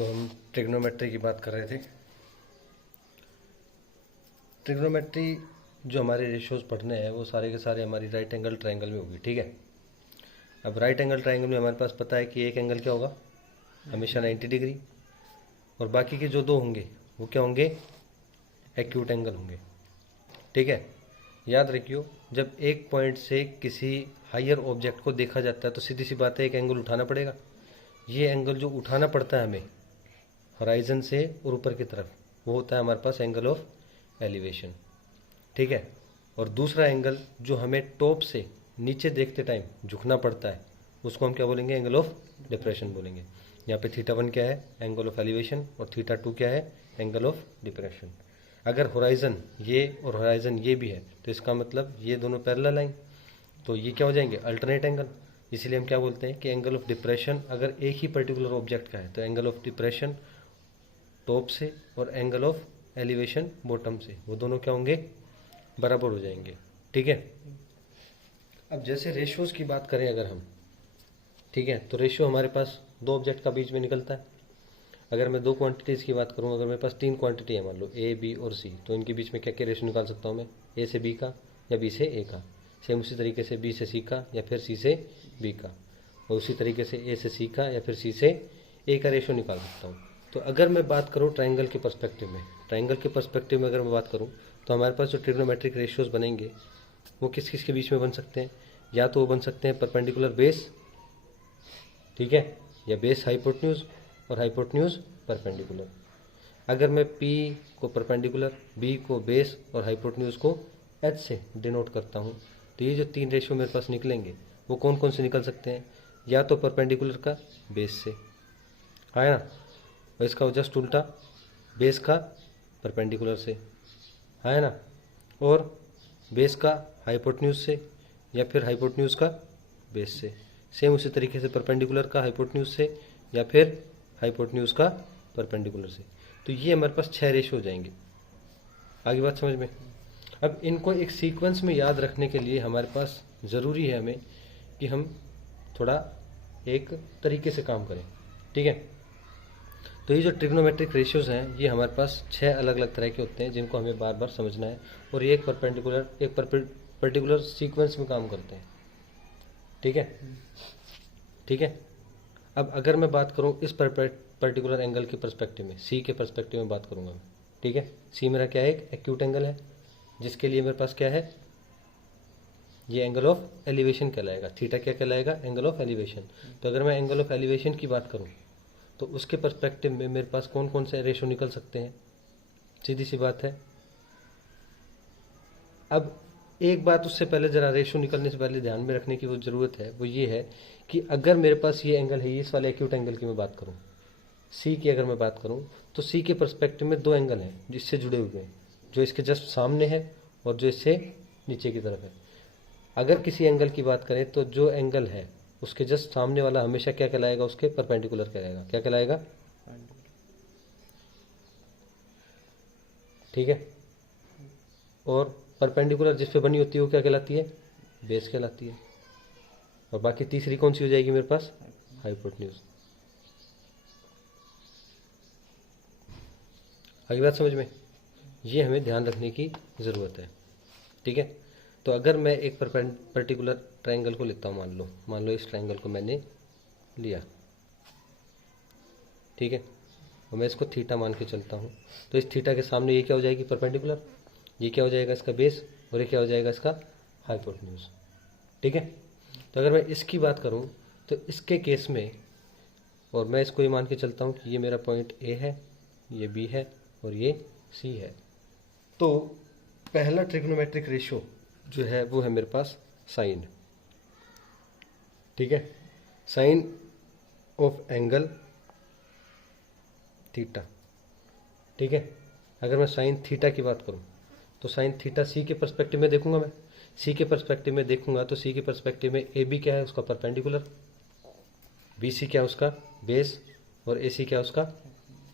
तो हम ट्रिग्नोमेट्री की बात कर रहे थे। ट्रिग्नोमेट्री जो हमारे रेशियोज पढ़ने हैं वो सारे के सारे हमारी राइट एंगल ट्रायंगल में होगी, ठीक है। अब राइट एंगल ट्रायंगल में हमारे पास पता है कि एक एंगल क्या होगा, हमेशा 90 डिग्री, और बाकी के जो दो होंगे वो क्या होंगे, एक्यूट एंगल होंगे, ठीक है। याद रखियो, जब एक पॉइंट से किसी हायर ऑब्जेक्ट को देखा जाता है तो सीधी सी बात है एक एंगल उठाना पड़ेगा। ये एंगल जो उठाना पड़ता है हमें होराइजन से और ऊपर की तरफ, वो होता है हमारे पास एंगल ऑफ एलिवेशन, ठीक है। और दूसरा एंगल जो हमें टॉप से नीचे देखते टाइम झुकना पड़ता है उसको हम क्या बोलेंगे, एंगल ऑफ डिप्रेशन बोलेंगे। यहाँ पे θ1 क्या है, एंगल ऑफ एलिवेशन, और θ2 क्या है, एंगल ऑफ डिप्रेशन। अगर होराइजन ये और होराइजन ये भी है तो इसका मतलब ये दोनों पैरेलल लाइन, तो ये क्या हो जाएंगे, अल्टरनेट एंगल। इसीलिए हम क्या बोलते हैं कि एंगल ऑफ डिप्रेशन अगर एक ही पर्टिकुलर ऑब्जेक्ट का है तो एंगल ऑफ डिप्रेशन टॉप से और एंगल ऑफ एलिवेशन बॉटम से, वो दोनों क्या होंगे, बराबर हो जाएंगे, ठीक है। अब जैसे रेशियोज की बात करें अगर हम, ठीक है, तो रेशियो हमारे पास दो ऑब्जेक्ट का बीच में निकलता है। अगर मैं दो क्वांटिटीज़ की बात करूं, अगर मेरे पास तीन क्वांटिटी है, मान लो ए बी और सी, तो इनके बीच में क्या क्या रेशियो निकाल सकता हूं मैं, ए से बी का या बी से ए का। सेम उसी तरीके से बी से सी का या फिर सी से बी का, और उसी तरीके से ए से सी का या फिर सी से ए का रेशियो निकाल सकता हूँ। तो अगर मैं बात करूँ ट्राइंगल के पर्सपेक्टिव में, ट्राइंगल के पर्सपेक्टिव में अगर मैं बात करूँ तो हमारे पास जो ट्रिग्नोमेट्रिक रेशियोज बनेंगे वो किस किस के बीच में बन सकते हैं, या तो वो बन सकते हैं परपेंडिकुलर बेस, ठीक है, या बेस हाइपोटेन्यूज और हाइपोटेन्यूज परपेंडिकुलर। अगर मैं P को परपेंडिकुलर, B को बेस और हाइपोटेन्यूज को H से डिनोट करता हूँ, तो ये जो तीन रेशियो मेरे पास निकलेंगे वो कौन कौन से निकल सकते हैं, या तो परपेंडिकुलर का बेस से, है ना, और इसका जस्ट उल्टा बेस का परपेंडिकुलर से, है ना, और बेस का हाइपोटेन्यूज से या फिर हाइपोटेन्यूज का बेस से। सेम उसी तरीके से परपेंडिकुलर का हाइपोटेन्यूज से या फिर हाइपोटेन्यूज का परपेंडिकुलर से। तो ये हमारे पास 6 रेशियो हो जाएंगे। आगे बात समझ में। अब इनको एक सीक्वेंस में याद रखने के लिए हमारे पास ज़रूरी है हमें कि हम थोड़ा एक तरीके से काम करें, ठीक है। तो ये जो ट्रिग्नोमेट्रिक रेशियोज हैं ये हमारे पास 6 अलग अलग तरह के होते हैं जिनको हमें बार बार समझना है, और ये एक पर्टिकुलर सीक्वेंस में काम करते हैं, ठीक है, ठीक है। अब अगर मैं बात करूं इस पर्टिकुलर एंगल के पर्सपेक्टिव में, सी के पर्सपेक्टिव में बात करूंगा मैं, ठीक है। सी मेरा क्या है, एक एक्यूट एंगल है जिसके लिए मेरे पास क्या है, ये एंगल ऑफ एलिवेशन कहलाएगा। थीटा क्या कहलाएगा, एंगल ऑफ एलिवेशन। तो अगर मैं एंगल ऑफ एलिवेशन की बात करूं तो उसके पर्सपेक्टिव में मेरे पास कौन कौन से रेशियो निकल सकते हैं, सीधी सी बात है। अब एक बात उससे पहले जरा रेशियो निकलने से पहले ध्यान में रखने की वो ज़रूरत है, वो ये है कि अगर मेरे पास ये एंगल है, इस वाले एक्यूट एंगल की मैं बात करूं, सी की अगर मैं बात करूं, तो सी के पर्सपेक्टिव में दो एंगल हैं जिससे जुड़े हुए हैं, जो इसके जस्ट सामने है और जो इससे नीचे की तरफ है। अगर किसी एंगल की बात करें तो जो एंगल है उसके जस्ट सामने वाला हमेशा क्या कहलाएगा, उसके परपेंडिकुलर कहलाएगा। क्या कहलाएगा, ठीक है। और परपेंडिकुलर जिस पे बनी होती है वो क्या कहलाती है, बेस कहलाती है। और बाकी तीसरी कौन सी हो जाएगी मेरे पास, हाइपोटेन्यूज। आगे बात समझ में, ये हमें ध्यान रखने की ज़रूरत है, ठीक है। तो अगर मैं एक पर्टिकुलर ट्रायंगल को लेता हूँ, मान लो इस ट्रायंगल को मैंने लिया, ठीक है, और मैं इसको थीटा मान के चलता हूँ, तो इस थीटा के सामने ये क्या हो जाएगी, परपेंडिकुलर, ये क्या हो जाएगा इसका बेस, और ये क्या हो जाएगा इसका हाइपोटेन्यूज, ठीक है। तो अगर मैं इसकी बात करूँ तो इसके केस में, और मैं इसको ये मान के चलता हूँ कि ये मेरा पॉइंट ए है, ये बी है और ये सी है, तो पहला ट्रिग्नोमेट्रिक रेशियो जो है वो है मेरे पास साइन, ठीक है, साइन ऑफ एंगल थीटा, ठीक है। अगर मैं साइन थीटा की बात करूं तो साइन थीटा सी के पर्सपेक्टिव में देखूंगा, मैं सी के पर्सपेक्टिव में देखूंगा तो सी के पर्सपेक्टिव में ए बी क्या है, उसका परपेंडिकुलर, बी सी क्या है उसका बेस, और ए सी क्या है उसका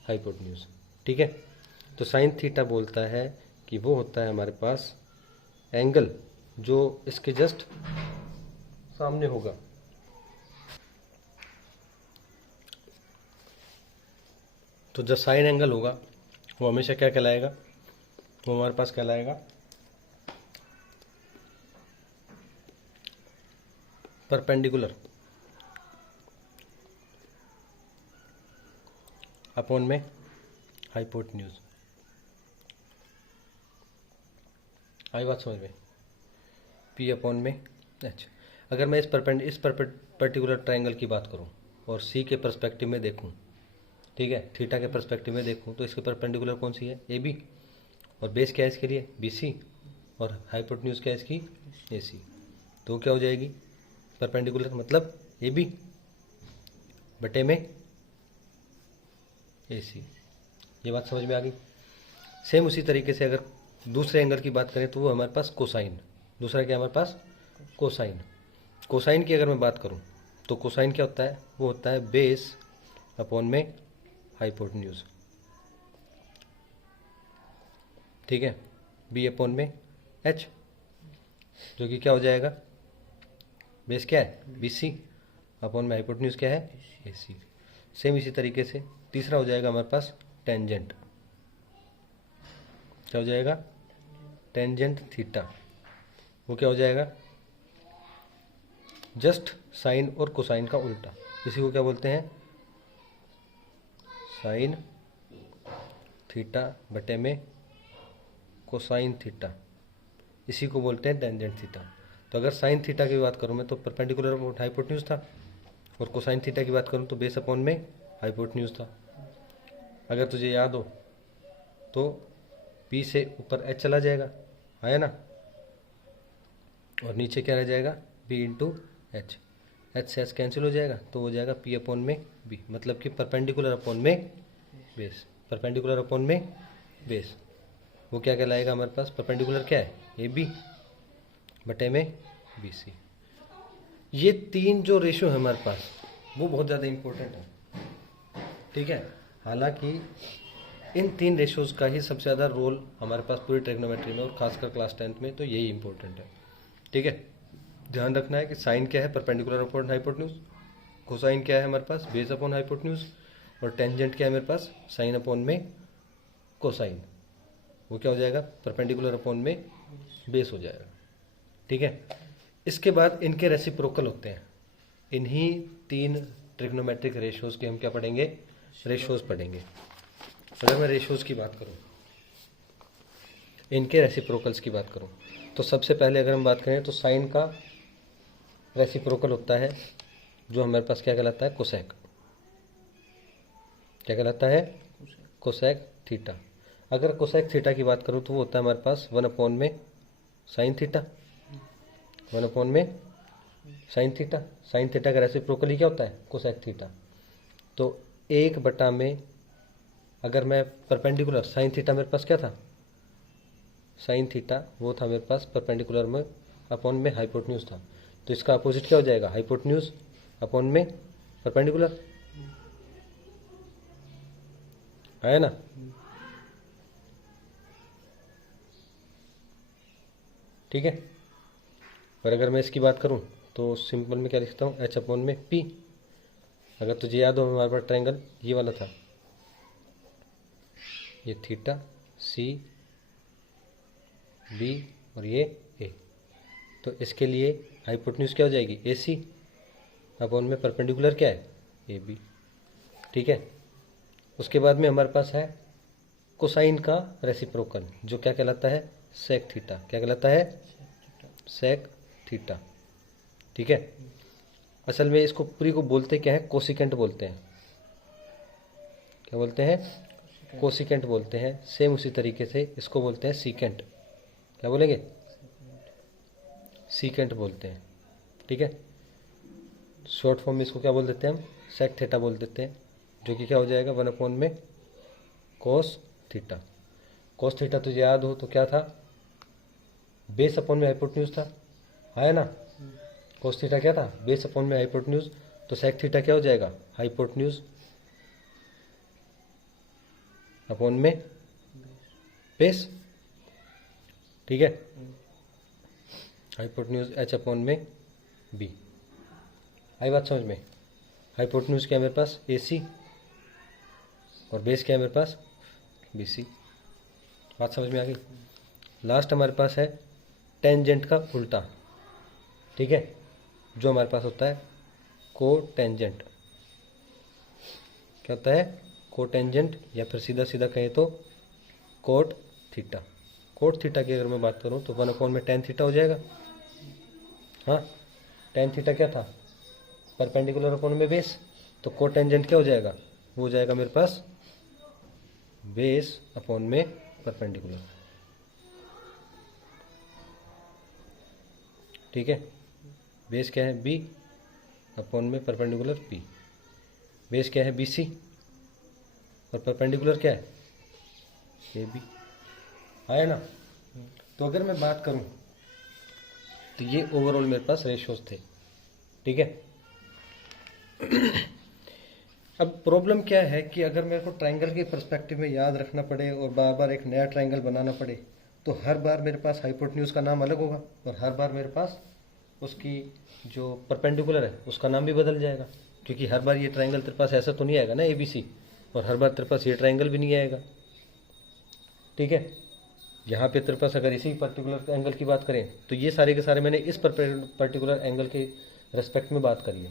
हाइपोटेन्यूज, ठीक है। तो साइन थीटा बोलता है कि वो होता है हमारे पास एंगल जो इसके जस्ट सामने होगा, तो जो साइन एंगल होगा वो हमेशा क्या कहलाएगा, वो हमारे पास कहलाएगा परपेंडिकुलर अपॉन में हाइपोटेन्यूज। आई बात समझ में, पी अपॉन में एच। अगर मैं इस पर्टिकुलर ट्रायंगल की बात करूं और सी के पर्सपेक्टिव में देखूं, ठीक है, थीटा के पर्सपेक्टिव में देखूं, तो इसके परपेंडिकुलर कौन सी है, ए बी, और बेस क्या है इसके लिए, बी सी, और हाइपोटेन्यूज क्या है इसकी, ए सी। तो क्या हो जाएगी परपेंडिकुलर, मतलब ए बी बटे में ए सी। ये बात समझ में आ गई। सेम उसी तरीके से अगर दूसरे एंगल की बात करें तो वो हमारे पास कोसाइन, दूसरा क्या हमारे पास कोसाइन। कोसाइन की अगर मैं बात करूं तो कोसाइन क्या होता है, वो होता है बेस अपॉन में हाइपोटेन्यूज, ठीक है, बी अपॉन में एच, जो कि क्या हो जाएगा, बेस क्या है बी सी अपॉन में हाइपोटेन्यूज क्या है ए सी। सेम इसी तरीके से तीसरा हो जाएगा हमारे पास टेंजेंट, क्या हो जाएगा, टेंजेंट थीटा, वो क्या हो जाएगा, जस्ट साइन और कोसाइन का उल्टा। इसी को क्या बोलते हैं, साइन थीटा बटे में कोसाइन थीटा, इसी को बोलते हैं टेंजेंट थीटा। तो अगर साइन थीटा की बात करूं मैं तो परपेंडिकुलर हाइपोटेन्यूज था, और कोसाइन थीटा की बात करूं तो बेस अपॉन में हाइपोटेन्यूज था। अगर तुझे याद हो तो पी से ऊपर एच चला जाएगा, है ना, और नीचे क्या रह जाएगा, बी इंटू एच, एच से एच कैंसिल हो जाएगा, तो हो जाएगा पी अपॉन में बी, मतलब कि परपेंडिकुलर अपॉन में बेस, परपेंडिकुलर अपॉन में बेस, वो क्या कहलाएगा हमारे पास, परपेंडिकुलर क्या है ए बी बटे में बी सी। ये तीन जो रेशियो है हमारे पास वो बहुत ज़्यादा इंपॉर्टेंट है, ठीक है। हालांकि इन तीन रेशियोज का ही सबसे ज़्यादा रोल हमारे पास पूरी ट्रिग्नोमेट्री में, और खासकर क्लास 10th में तो यही इंपॉर्टेंट है, ठीक है। ध्यान रखना है कि साइन क्या है, परपेंडिकुलर अपॉन हाइपोटेन्यूज, कोसाइन क्या है हमारे पास, बेस अपॉन हाइपोटेन्यूज, और टेंजेंट क्या है मेरे पास, साइन अपॉन में कोसाइन, वो क्या हो जाएगा, परपेंडिकुलर अपॉन में बेस हो जाएगा, ठीक है। इसके बाद इनके रेसिप्रोकल होते हैं, इन्हीं तीन ट्रिग्नोमेट्रिक रेशियोज के हम क्या पढ़ेंगे, रेशियोज पढ़ेंगे। अगर मैं रेशियोज की बात करूं, इनके रेसिप्रोकल्स की बात करूं, तो सबसे पहले अगर हम बात करें तो साइन का रेसिप्रोकल होता है जो हमारे पास क्या कहलाता है, कोसेक, क्या कहलाता है, कोसेक थीटा। अगर कोसेक थीटा की बात करूं तो वो होता है हमारे पास 1 अपॉन में साइन थीटा, 1 अपॉन में साइन थीटा। साइन थीटा का रेसिप्रोकल ही क्या होता है, कोसेक थीटा। तो 1 बटा में, अगर मैं परपेंडिकुलर साइन थीटा मेरे पास क्या था, साइन थीटा वो था मेरे पास परपेंडिकुलर में अपॉन में हाइपोटेन्यूज था, तो इसका अपोजिट क्या हो जाएगा, हाइपोटेन्यूज अपॉन में परपेंडिकुलर, है ना। ठीक है, और अगर मैं इसकी बात करूं तो सिंपल में क्या लिखता हूं, एच अपॉन में पी। अगर तुझे याद हो हमारे पास ट्रायंगल ये वाला था, ये थीटा सी बी और ये ए, तो इसके लिए हाइपोटेन्यूज क्या हो जाएगी, ए सी अपॉन में परपेंडिकुलर क्या है, ए बी, ठीक है। उसके बाद में हमारे पास है कोसाइन का रेसिप्रोकल जो क्या कहलाता है, सेक थीटा, क्या कहलाता है, सेक थीटा, ठीक है। असल में इसको पूरी को बोलते क्या है, कोसिकेंट बोलते हैं, क्या बोलते हैं, कोसिकेंट बोलते हैं। सेम उसी तरीके से इसको बोलते हैं सीकेंट, क्या बोलेंगे, सीकेंट बोलते हैं, ठीक है। शॉर्ट फॉर्म में इसको क्या बोल देते हैं हम, सेक थीटा बोल देते हैं, जो कि क्या हो जाएगा 1 अपॉन में कोस थीटा। कोस थीटा तुझे याद हो तो क्या था, बेस अपॉन में हाइपोटेन्यूज था, है ना। कोस थीटा क्या था, बेस अपॉन में हाइपोटेन्यूज, तो सेक थीटा क्या हो जाएगा, हाइपोटेन्यूज अपॉन में बेस, ठीक है। हाइपोटेन्यूज एच अपॉन में बी, आई बात समझ में। हाइपोटेन्यूज क्या है मेरे पास, ए सी, और बेस क्या है मेरे पास, BC। बात समझ में आ गई। लास्ट हमारे पास है टेंजेंट का उल्टा, ठीक है, जो हमारे पास होता है कोटेंजेंट। क्या होता है, कोटेंजेंट, या फिर सीधा सीधा कहें तो कोट थीटा। कोट थीटा की अगर मैं बात करूं तो 1 में टेन थीटा हो जाएगा। हाँ, टेन थीटा क्या था, परपेंडिकुलर अपॉन में बेस, तो कोटेंजेंट क्या हो जाएगा, वो हो जाएगा मेरे पास बेस अपॉन में परपेंडिकुलर, ठीक है। बेस क्या है, B अपॉन में परपेंडिकुलर P। बेस क्या है, BC, और परपेंडिकुलर क्या है, AB। आया ना। तो अगर मैं बात करूं तो ये ओवरऑल मेरे पास रेशियोज थे, ठीक है। अब प्रॉब्लम क्या है कि अगर मेरे को ट्रायंगल के पर्सपेक्टिव में याद रखना पड़े और बार बार एक नया ट्रायंगल बनाना पड़े, तो हर बार मेरे पास हाइपोटेन्यूज का नाम अलग होगा और हर बार मेरे पास उसकी जो परपेंडिकुलर है उसका नाम भी बदल जाएगा, क्योंकि हर बार ये ट्रायंगल तेरे पास ऐसा तो नहीं आएगा ना ABC, और हर बार तेरे पास ये ट्रायंगल भी नहीं आएगा, ठीक है। यहाँ पे तेरे पास अगर इसी पर्टिकुलर एंगल की बात करें तो ये सारे के सारे मैंने इस पर्टिकुलर एंगल के रेस्पेक्ट में बात करी है।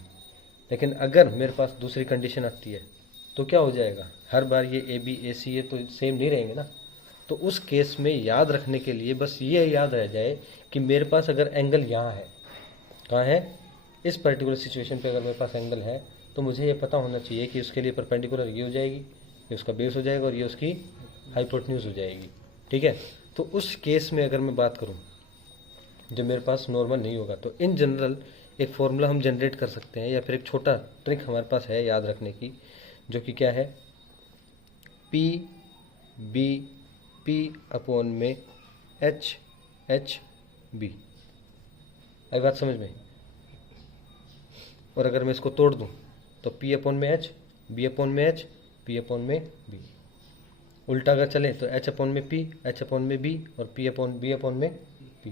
लेकिन अगर मेरे पास दूसरी कंडीशन आती है तो क्या हो जाएगा, हर बार ये AB AC ये तो सेम नहीं रहेंगे ना। तो उस केस में याद रखने के लिए बस ये याद रह जाए कि मेरे पास अगर एंगल यहाँ है, कहाँ है, इस पर्टिकुलर सिचुएशन पे अगर मेरे पास एंगल है तो मुझे ये पता होना चाहिए कि उसके लिए परपेंडिकुलर ये हो जाएगी, ये उसका बेस हो जाएगा और ये उसकी हाइपोटेन्यूज हो जाएगी, ठीक है। तो उस केस में अगर मैं बात करूं जब मेरे पास नॉर्मल नहीं होगा तो इन जनरल एक फॉर्मूला हम जनरेट कर सकते हैं, या फिर एक छोटा ट्रिक हमारे पास है याद रखने की, जो कि क्या है, P अपॉन में HB। आई बात समझ में। और अगर मैं इसको तोड़ दूं तो P अपॉन में H, B अपॉन में H, P अपॉन में B। उल्टा अगर चले तो H अपॉन में P, H अपॉन में B और B अपॉन में P।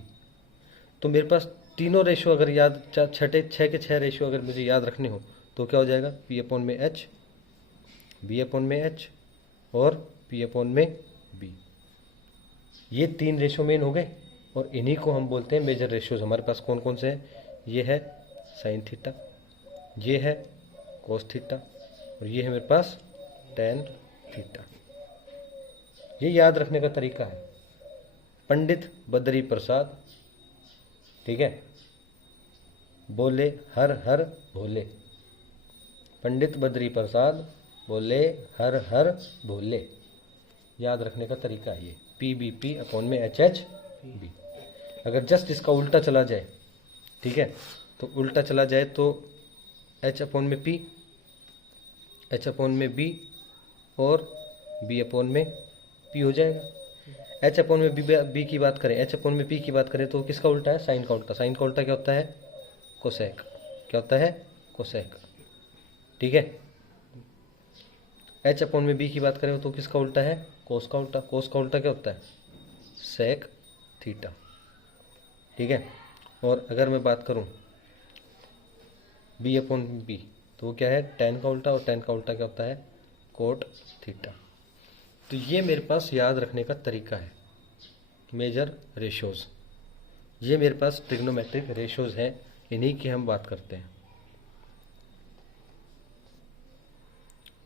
तो मेरे पास तीनों रेशियो अगर याद, छः के छः रेशियो अगर मुझे याद रखने हो तो क्या हो जाएगा, P अपॉन में H, B अपॉन में H और P अपॉन में B। ये तीन रेशियो मेन हो गए और इन्हीं को हम बोलते हैं मेजर रेशियोज। हमारे पास कौन कौन से हैं, ये है साइन थीटा, ये है कोस थीटा और ये है मेरे पास टेन थीटा। ये याद रखने का तरीका है, पंडित बद्री प्रसाद, ठीक है, बोले हर हर भोले। पंडित बद्री प्रसाद बोले हर हर भोले। याद रखने का तरीका है ये, PBP अपॉन में HHB। अगर जस्ट इसका उल्टा चला जाए, ठीक है, तो उल्टा चला जाए तो H अपॉन में P, H अपॉन में B और B अपॉन में P हो जाएगा। H अपॉन में B की बात करें, H अपॉन में P की बात करें तो किसका उल्टा है, साइन का उल्टा। साइन का उल्टा क्या होता है, कोसेक। क्या होता है, कोसेक, ठीक है। H अपॉन में B की बात करें तो किसका उल्टा है, कोस का उल्टा। कोस का उल्टा क्या होता है, सेक थीटा, ठीक है। और अगर मैं बात करूं B अपॉन B तो वो क्या है, टेन का उल्टा, और टेन का उल्टा क्या होता है, कोट थीटा। तो ये मेरे पास याद रखने का तरीका है, मेजर रेशियोज। ये मेरे पास ट्रिग्नोमेट्रिक रेशियोज हैं, इन्हीं की हम बात करते हैं,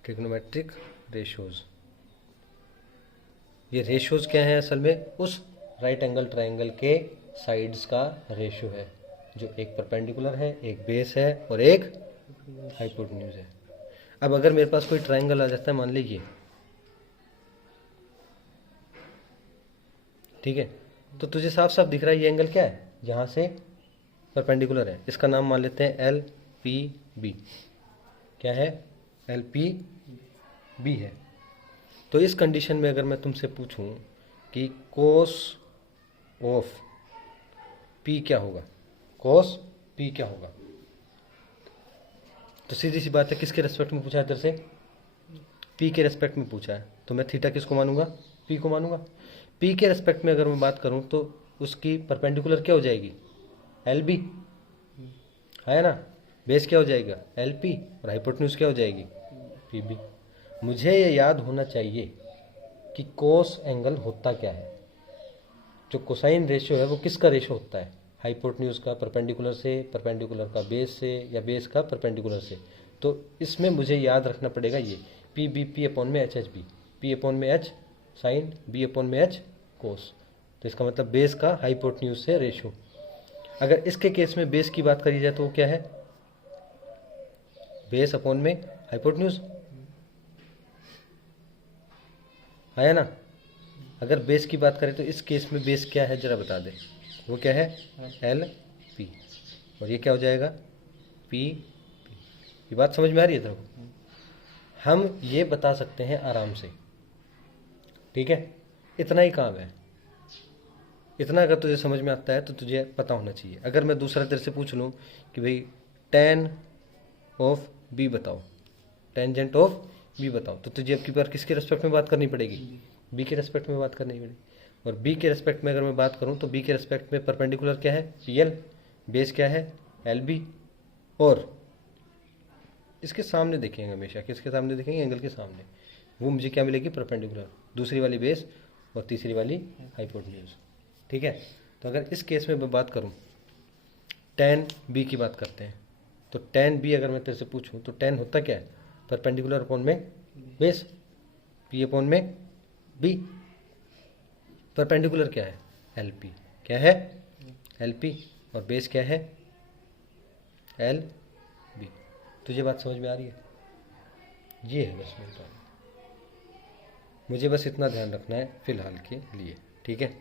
ट्रिग्नोमेट्रिक रेशियोज। ये रेशियोज क्या है, असल में उस राइट एंगल ट्रायंगल के साइड्स का रेशियो है, जो एक परपेंडिकुलर है, एक बेस है और एक हाइपोटेन्यूज है। अब अगर मेरे पास कोई ट्रायंगल आ जाता है, मान लीजिए, ठीक है, तो तुझे साफ साफ दिख रहा है ये एंगल क्या है, यहाँ से परपेंडिकुलर है। इसका नाम मान लेते हैं LPB। क्या है, LPB है। तो इस कंडीशन में अगर मैं तुमसे पूछूं कि कोस ऑफ P क्या होगा, कोस P क्या होगा, तो सीधी सी बात है, किसके रेस्पेक्ट में पूछा है तेरे से, P के रेस्पेक्ट में पूछा है, तो मैं थीटा किसको मानूंगा, P को मानूंगा। P के रेस्पेक्ट में अगर मैं बात करूं तो उसकी परपेंडिकुलर क्या हो जाएगी, LB है ना। बेस क्या हो जाएगा, LP और हाइपोटेन्यूज क्या हो जाएगी, PB। मुझे ये याद होना चाहिए कि कोस एंगल होता क्या है। जो कोसाइन रेशियो है वो किसका रेशियो होता है, हाइपोटेन्यूज का परपेंडिकुलर से, परपेंडिकुलर का बेस से, या बेस का परपेंडिकुलर से। तो इसमें मुझे याद रखना पड़ेगा ये पी बी पी अपॉन में H H B, P upon में एच साइन, बी अपॉन में एच कोस। तो इसका मतलब बेस का हाइपोटेन्यूज से रेशियो। अगर इसके केस में बेस की बात करी जाए तो वो क्या है, बेस अपॉन में हाइपोटेन्यूज, आया ना। अगर बेस की बात करें तो इस केस में बेस क्या है जरा बता दे, वो क्या है एल पी, और ये क्या हो जाएगा पी। ये बात समझ में आ रही है तेरे को? हम ये बता सकते हैं आराम से, ठीक है। इतना ही काम है, इतना अगर तुझे समझ में आता है तो तुझे पता होना चाहिए। अगर मैं दूसरा तेरे से पूछ लूँ कि भाई टेन ऑफ बी बताओ, टेंजेंट ऑफ बी बताओ, तो तुझे अब की बार किसके रेस्पेक्ट में बात करनी पड़ेगी, बी के रेस्पेक्ट में बात करनी पड़ेगी। और बी के रेस्पेक्ट में अगर मैं बात करूँ तो बी के रेस्पेक्ट में परपेंडिकुलर क्या है पी एल, बेस क्या है एल बी, और इसके सामने देखेंगे हमेशा, किसके सामने देखेंगे, एंगल के सामने, वो मुझे क्या मिलेगी परपेंडिकुलर, दूसरी वाली बेस और तीसरी वाली हाइपोटेन्यूज, ठीक है। तो अगर इस केस में मैं बात करूं, टेन बी की बात करते हैं, तो टेन बी अगर मैं तेरे से पूछूं तो टेन होता क्या है, परपेंडिकुलर अपॉन में बेस, पी अपॉन में बी, परपेंडिकुलर क्या है एल पी, क्या है एल पी, और बेस क्या है एल बी। तुझे बात समझ में आ रही है? ये है बस मेरे पास, मुझे बस इतना ध्यान रखना है फिलहाल के लिए, ठीक है।